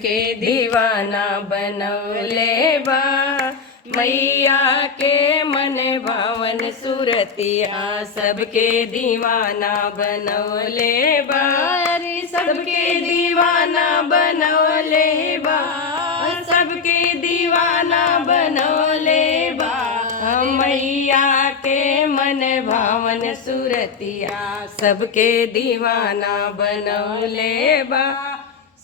के दीवाना बनौले बा मैया के मन भावन सूरतिया सबके दीवाना बनौले बा सबके दीवाना बनौले बा सबके दीवाना बनौले बा मैया के मन भावन सूरतिया सबके दीवाना बनौले बा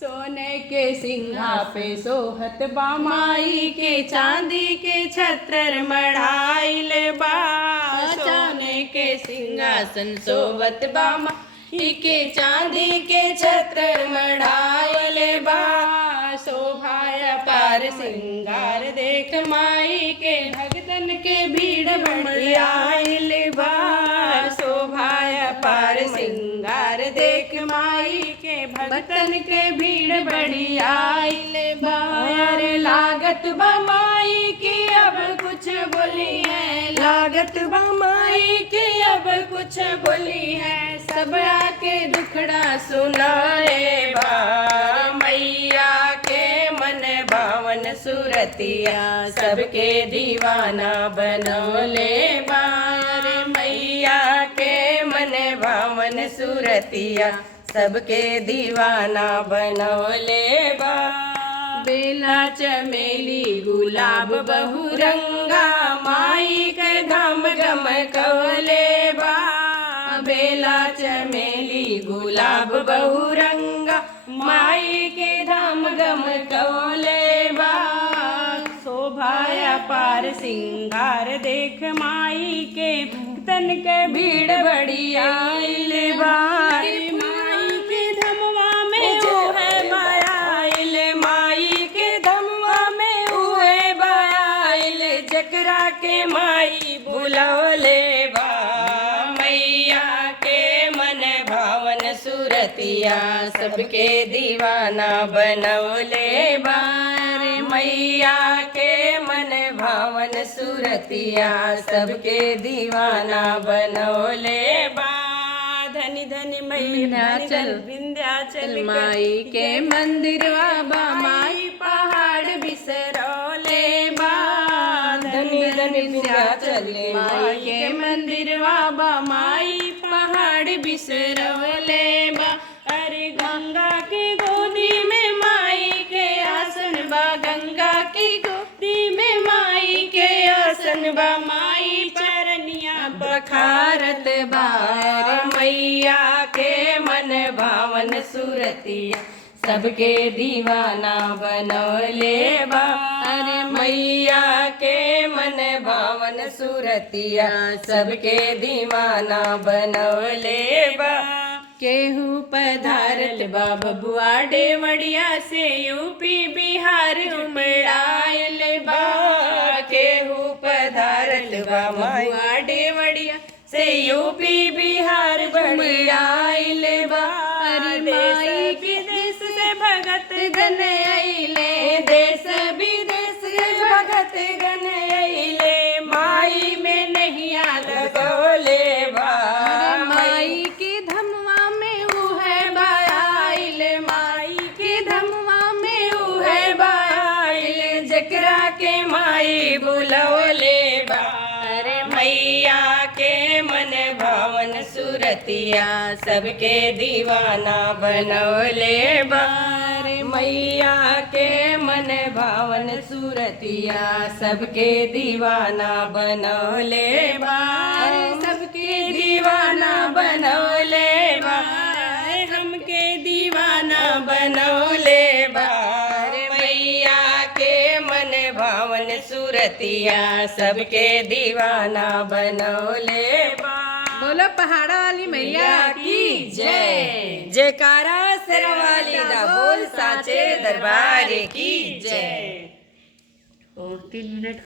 सोने के सिंघा पे सोहत बा माई के चांदी के छत्र मढ़ाइल बा सोने के सिंहासन सोहत बा माई के चांदी के छत्र मढ़ाइल बा शोभाया पार सिंगार देख माई के भगतन के भीड़ बढ़ आइल बा शोभाया पार सिंगार देख माई के भगतन के भीड़ बड़ी आइल बार लागत बा माई की अब कुछ बोली है लागत बा माई की अब कुछ बोली है सब आके दुखड़ा सुनाए बा मैया के मन भावन सूरतिया सबके दीवाना बनौले बार मैया के मन भावन सूरतिया सबके दीवाना बनौले बा बेला चमेली गुलाब बहुरंगा माई के धाम गम कौले बा बेला चमेली गुलाब बहुरंगा माई के धाम गम कौले बा शोभाया पार सिंगार देख माई के भक्तन के भीड़ बड़ी आइल बा जकरा के माई बुलौले बा मैया के मन भावन सूरतिया सबके दीवाना बनौले बा मैया के मन भावन सूरतिया सबके दीवाना बनौले बा धनी धनी मैया चल विंध्याचल माई के मंदिर बा माई पहाड़ बिसरौले बा धनी धनी विंध्याचल माई के मंदिर बा माई पहाड़ बिसरौले बा अरे गंगा की गोदी में माई के आसन बा गंगा की गोदी में माई के आसन बा माई चरनिया बखारत बार मैया के मन भावन सूरतिया सबके दीवाना बनौले बा अरे मैया के मन भावन सूरतिया सबके दीवाना बनौले बा केहू पधारल बा बबुआ देवड़िया से यूपी बिहार उमड़ाइल बा केहू पधारल बा बबुआ देवड़िया से यूपी बिहार बढ़ियाइल बा माई विदेश से भगत गन अइले देश विदेश से भगत गन अइले माई में नैया लगौले बा माई की धमवा में उहे बाइल माई की धमवा में उहे बाइल जकरा के माई बुलौले बा अरे मैया के मन भावन सूरतिया सबके दीवाना बनौले बा मैया के मन भावन सूरतिया सबके दीवाना बनौले बा सबके दीवाना बनौले बा हमके दीवाना बनौले बा मैया के मन भावन सूरतिया सबके दीवाना बनौले बा बोलो पहाड़ा वाली मैया की जय जयकारा सरवाली दा बोल साचे दरबार की जय। और 3 मिनट